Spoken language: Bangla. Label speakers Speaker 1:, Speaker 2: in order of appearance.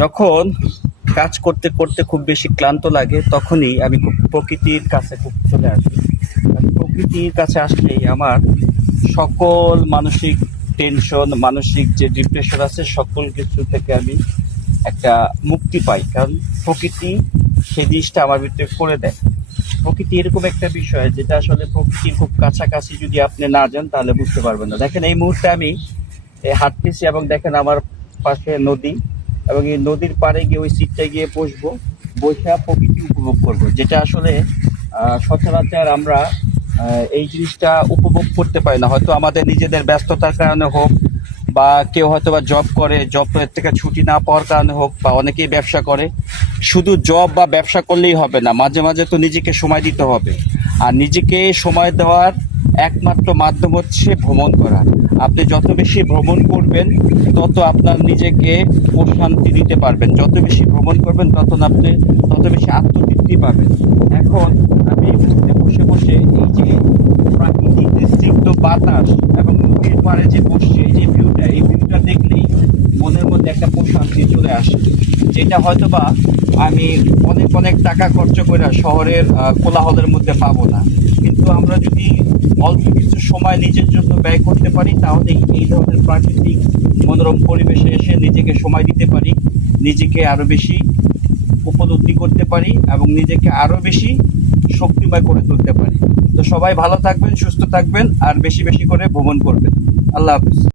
Speaker 1: যখন কাজ করতে করতে খুব বেশি ক্লান্ত লাগে, তখনই আমি খুব প্রকৃতির কাছে খুব চলে আসি। প্রকৃতির কাছে আসলেই আমার সকল মানসিক টেনশন মানসিক যে ডিপ্রেশন আছে, সকল কিছু থেকে আমি একটা মুক্তি পাই। কারণ প্রকৃতি সেই জিনিসটা আমার ভিতরে করে দেয়। প্রকৃতি এরকম একটা বিষয় যেটা আসলে প্রকৃতির খুব কাছাকাছি যদি আপনি না যান, তাহলে বুঝতে পারবেন না। দেখেন এই মুহূর্তে আমি হাঁটতেছি এবং দেখেন আমার পাশে নদী। এবং এই নদীর পাড়ে গিয়ে ওই সিটটায় গিয়ে বসবো। বসে প্রকৃতি উপভোগ করব, যেটা আসলে সচরাচর আমরা এই জিনিসটা উপভোগ করতে পারি না। হয়তো আমাদের নিজেদের ব্যস্ততার কারণে হোক বা কেউ হয়তো বা জব করে জব থেকে ছুটি না পাওয়ার কারণে হোক বা অনেকেই ব্যবসা করে। শুধু জব বা ব্যবসা করলেই হবে না, মাঝে মাঝে তো নিজেকে সময় দিতে হবে। আর নিজেকে সময় দেওয়ার একমাত্র মাধ্যম হচ্ছে ভ্রমণ করা। আপনি যত বেশি ভ্রমণ করবেন, তত আপনার নিজেকে প্রশান্তি দিতে পারবেন। যত বেশি ভ্রমণ করবেন, তত আপনি, তত বেশি আত্মতৃপ্তি পাবেন। এখন আমি বসে বসে এই যে প্রাকৃতিক যে বাতাস এবং নদীর পাড়ে যে বসছে, এই যে ভিউটা এই ভিউটা দেখলেই মনের মধ্যে একটা প্রশান্তি চলে আসে। যেটা হয়তো বা আমি অনেক অনেক টাকা খরচ করে শহরের কোলাহলের মধ্যে পাবো না। কিন্তু আমরা যদি অল্প কিছু সময় নিজের জন্য ব্যয় করতে পারি, তাহলে এই ধরনের প্রাকৃতিক মনোরম পরিবেশে এসে নিজেকে সময় দিতে পারি, নিজেকে আরও বেশি উপলব্ধি করতে পারি এবং নিজেকে আরও বেশি শক্তিময় করে তুলতে পারি। তো সবাই ভালো থাকবেন, সুস্থ থাকবেন, আর বেশি বেশি করে ভ্রমণ করবেন। আল্লাহ হাফিজ।